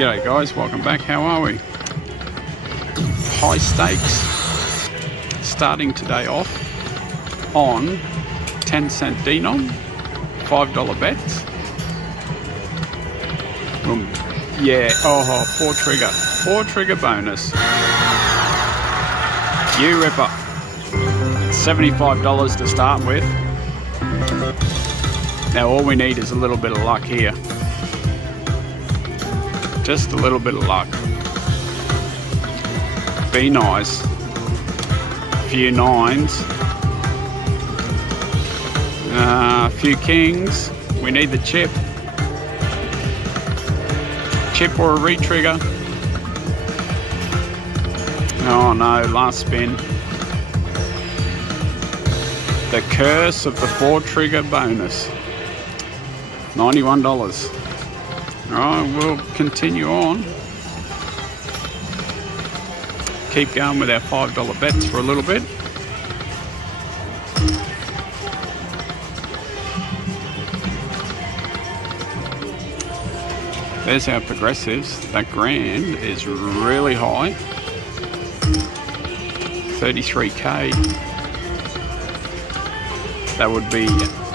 G'day guys, welcome back. How are we? High stakes starting today off on 10-cent denom, $5 bets. Yeah, four trigger bonus. You ripper. $75 to start with. Now all we need is a little bit of luck here. Just a little bit of luck. Be nice. A few nines. A few kings. We need the chip. Chip or a re-trigger. Oh no, last spin. The curse of the 4-trigger bonus. $91. Alright, we'll continue on. Keep going with our $5 bets for a little bit. There's our progressives. That grand is really high. 33k. That would be,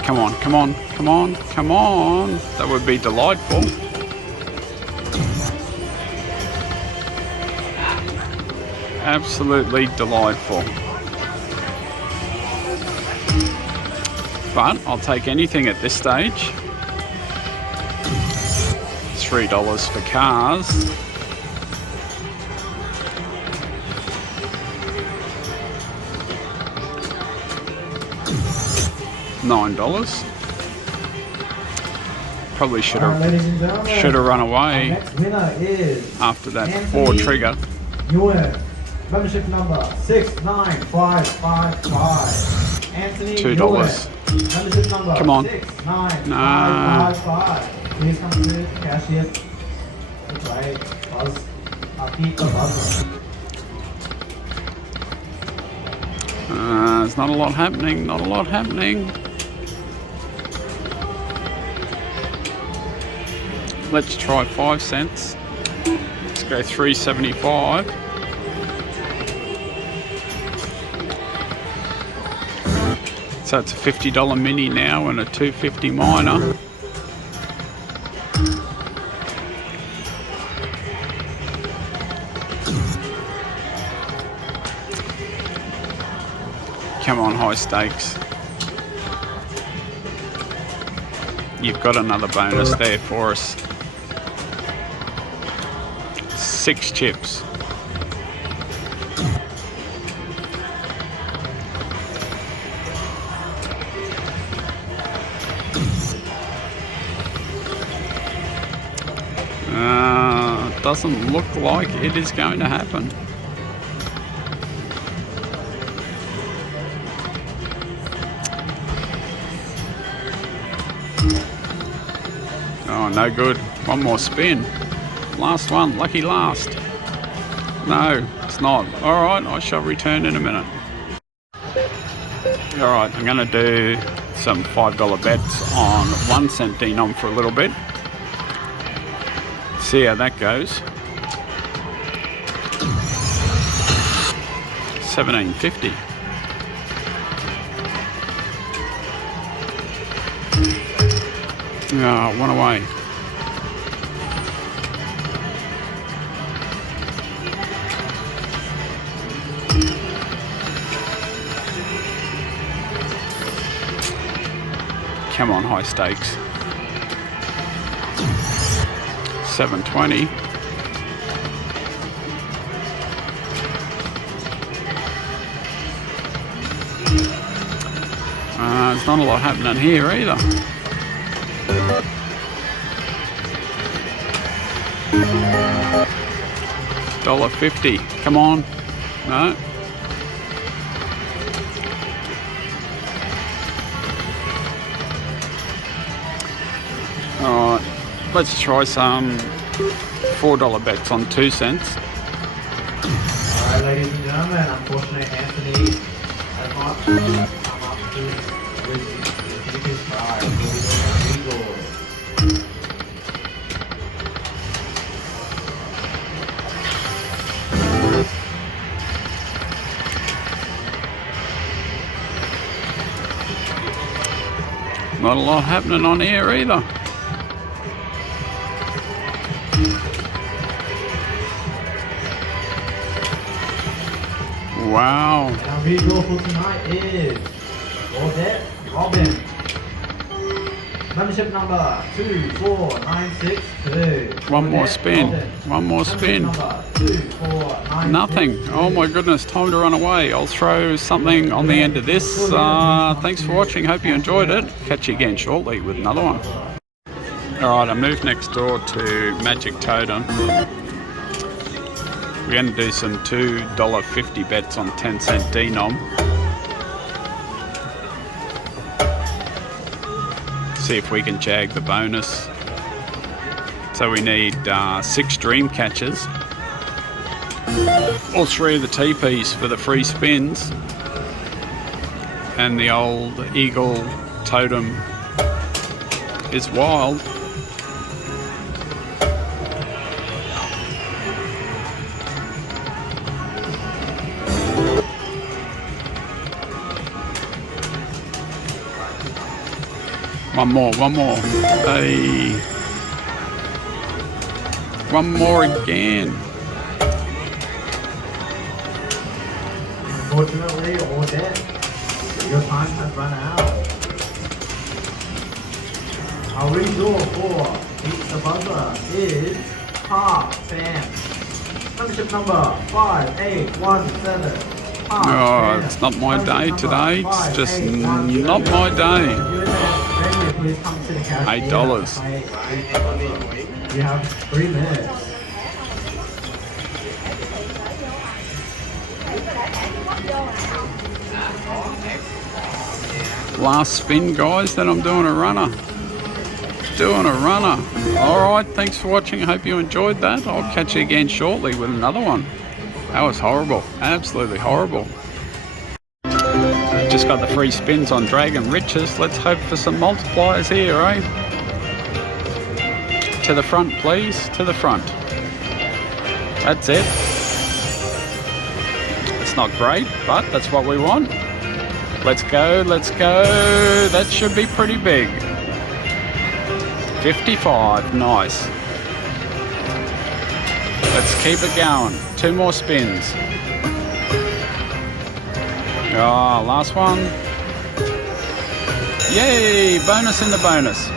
come on. That would be delightful. Absolutely delightful. But I'll take anything at this stage. $3 for cars. $9. Probably should have run away after that 4-trigger. Membership number 69555. Anthony $2. Membership number Come on. 69555. Please come to the cashier. That's right. Buzz. Beat the buzzer. There's not a lot happening. Let's try 5 cents. Let's go $3.75. So it's a $50 mini now and a $2.50 minor. Come on, high stakes. You've got another bonus there for us. 6 chips. Doesn't look like it is going to happen. Oh, no good. One more spin. Last one, lucky last. No, it's not. Alright, I shall return in a minute. Alright, I'm going to do some $5 bets on 1 cent denom for a little bit. See how that goes. $17.50. Oh, one away. Come on, high stakes. $7.20. There's not a lot happening here either. $1.50. Come on. No. Alright, let's try some $4 bets on 2 cents. Alright, ladies and gentlemen, unfortunately Anthony has not come up with his prize. Not a lot happening on here either. Wow. Our visual for tonight is Odette Robin. Membership number 24962. One more spin. One more spin. Nothing. Oh my goodness, time to run away. I'll throw something on the end of this. Thanks for watching. Hope you enjoyed it. Catch you again shortly with another one. Alright, I moved next door to Magic Totem. We're going to do some $2.50 bets on 10-cent denom. See if we can jag the bonus. So we need 6 dream catches. All 3 of the TPs for the free spins. And the old eagle totem is wild. One more. Hey. One more again. Unfortunately, Odette, your time has run out. Our result for Beat the Buzzer is Sam. Membership number 5817. Oh, it's not my day today. It's just not my day. $8. You have 3 minutes. Last spin, guys, then I'm doing a runner. Alright, thanks for watching. I hope you enjoyed that. I'll catch you again shortly with another one. That was horrible. Absolutely horrible. Just got the free spins on Dragon Riches. Let's hope for some multipliers here, eh? To the front, please. To the front. That's it. It's not great, but that's what we want. Let's go. That should be pretty big. 55. Nice. Let's keep it going. 2 more spins. Oh, last one. Yay! Bonus in the bonus.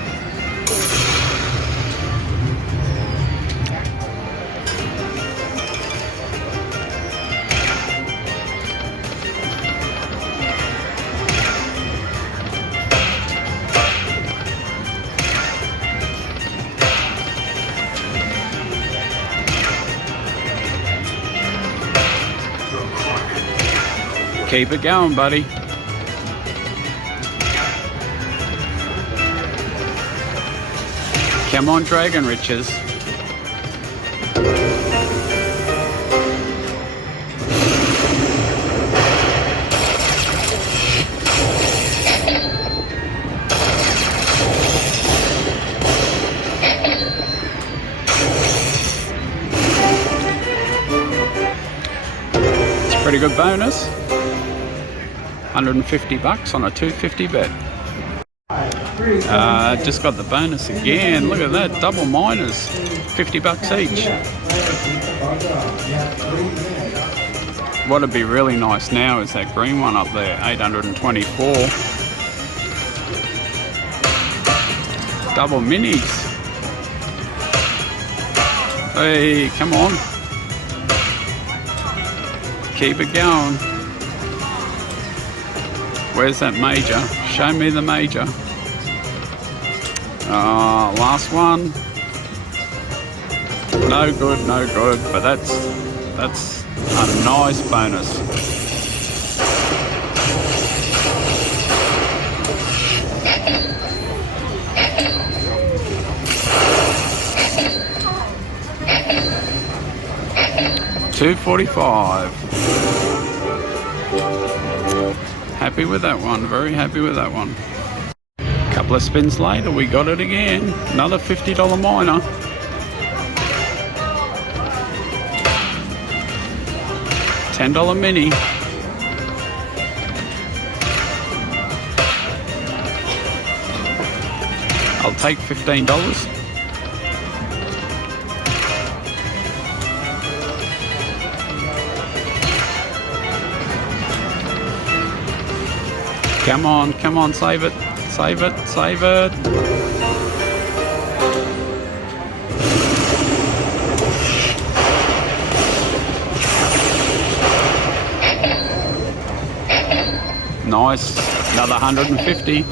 Keep it going, buddy. Come on, Dragon Riches. It's a pretty good bonus. $150 on a $2.50 bet. Just got the bonus again. Look at that, double minors, $50 each. What'd be really nice now is that green one up there, 824. Double minis. Hey, come on. Keep it going. Where's that major? Show me the major. Last one. No good, but that's a nice bonus. $2.45. Happy with that one, very happy with that one. Couple of spins later, we got it again. Another $50 minor. $10 mini. I'll take $15. Come on, save it, save it, save it. Nice, another 150.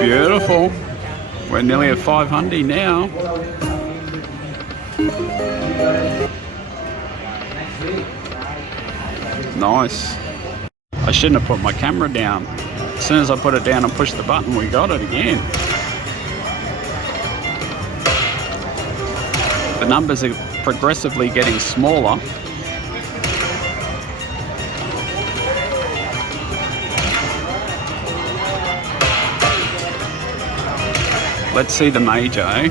Beautiful. We're nearly at 500 now. Nice. I shouldn't have put my camera down. As soon as I put it down and pushed the button, we got it again. The numbers are progressively getting smaller. Let's see the major, eh?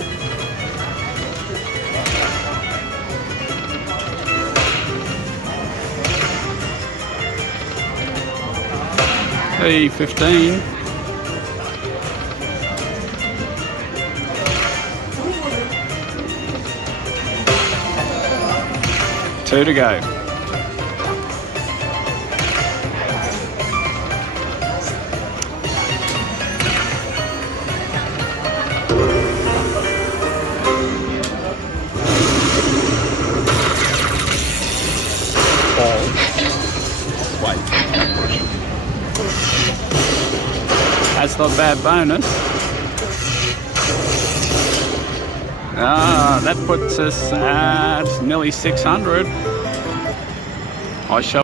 Hey, 15. Two to go. That's not a bad bonus. That puts us at nearly 600. I shall